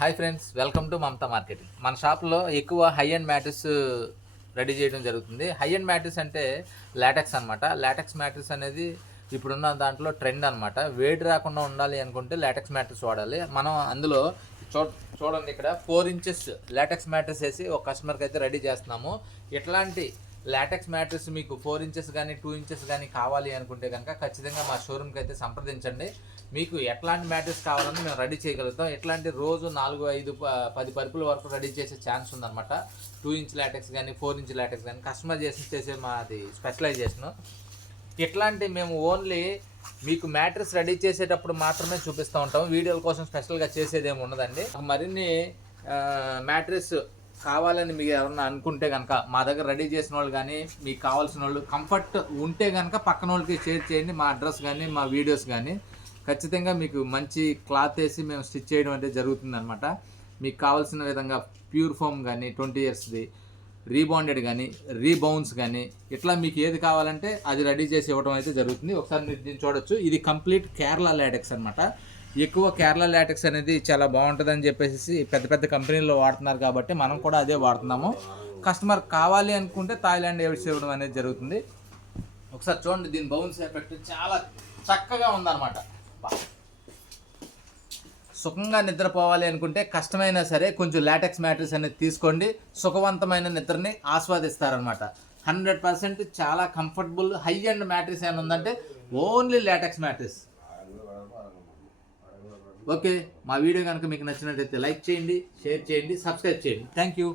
Hi friends, welcome to Mamata marketing. మన షాప్లో ఎక్కువ హై అండ్ మ్యాట్రిక్స్ రెడీ చేయడం జరుగుతుంది. హై అండ్ మ్యాట్రిక్స్ అంటే లాటెక్స్ అనమాట. లాటెక్స్ మ్యాట్రిక్స్ అనేది ఇప్పుడున్న దాంట్లో ట్రెండ్ అనమాట. వేడి రాకుండా ఉండాలి అనుకుంటే లాటెక్స్ మ్యాట్రిక్స్ వాడాలి. మనం అందులో చూడండి, ఇక్కడ 4 ఇంచెస్ లాటెక్స్ మ్యాట్రిక్స్ వేసి ఒక కస్టమర్కి అయితే రెడీ చేస్తున్నాము. ఇట్లాంటి లాటెక్స్ మ్యాట్రిక్స్ మీకు 4 ఇంచెస్ కానీ 2 ఇంచెస్ కానీ కావాలి అనుకుంటే కనుక ఖచ్చితంగా మా షోరూమ్కి అయితే సంప్రదించండి. మీకు ఎట్లాంటి మ్యాట్రిక్స్ కావాలని మేము రెడీ చేయగలుగుతాం. ఎట్లాంటి రోజు 4, 5, 10 పరుపుల వరకు రెడీ చేసే ఛాన్స్ ఉందన్నమాట. 2 ఇంచ్ లాటెక్స్ కానీ 4 ఇంచ్ లాటెక్స్ కానీ కస్టమైజేషన్ చేసే మాది స్పెషలైజేషను. ఇట్లాంటి మేము ఓన్లీ మీకు మ్యాట్రిక్స్ రెడీ చేసేటప్పుడు మాత్రమే చూపిస్తూ ఉంటాం. వీడియోల కోసం స్పెషల్గా చేసేది ఏమి ఉండదండి. మరిన్ని మ్యాట్రిక్స్ కావాలని మీకు ఎవరన్నా అనుకుంటే కనుక మా దగ్గర రెడీ చేసిన వాళ్ళు కానీ మీకు కావాల్సిన వాళ్ళు కంఫర్ట్ ఉంటే కనుక పక్కన వాళ్ళకి షేర్ చేయండి. మా అడ్రస్ కానీ మా వీడియోస్ కానీ ఖచ్చితంగా మీకు మంచి క్లాత్ వేసి మేము స్టిచ్ చేయడం అంటే జరుగుతుందన్నమాట. మీకు కావాల్సిన విధంగా ప్యూర్ ఫోమ్ కానీ 20 ఇయర్స్ది, రీబాండెడ్ కానీ, రీబౌన్స్ కానీ ఇట్లా మీకు ఏది కావాలంటే అది రెడీ చేసి ఇవ్వడం అయితే జరుగుతుంది. ఒకసారి మీరు దీన్ని చూడొచ్చు. ఇది కంప్లీట్ కేరళ లాటెక్స్ అనమాట. ఎక్కువ కేరళ లాటెక్స్ అనేది చాలా బాగుంటుందని చెప్పేసి పెద్ద పెద్ద కంపెనీల్లో వాడుతున్నారు కాబట్టి మనం కూడా అదే వాడుతున్నాము. కస్టమర్ కావాలి అనుకుంటే థాయిలాండ్ ఎవిడ్స్ ఇవ్వడం అనేది జరుగుతుంది. ఒకసారి చూడండి, దీని బౌన్స్ ఎఫెక్ట్ చాలా చక్కగా ఉందన్నమాట. సుఖంగా నిద్రపోవాలి అనుకుంటే కష్టమైనా సరే కొంచెం లాటెక్స్ మ్యాట్రిక్స్ అనేది తీసుకోండి. సుఖవంతమైన నిద్రని ఆస్వాదిస్తారనమాట. 100% చాలా కంఫర్టబుల్ హై అండ్ మ్యాట్రిక్స్ ఏమైనా ఉందంటే ఓన్లీ లాటెక్స్ మ్యాట్రిక్స్. ఓకే, మా వీడియో కనుక మీకు నచ్చినట్లయితే లైక్ చేయండి, షేర్ చేయండి, సబ్స్క్రైబ్ చేయండి. Thank you.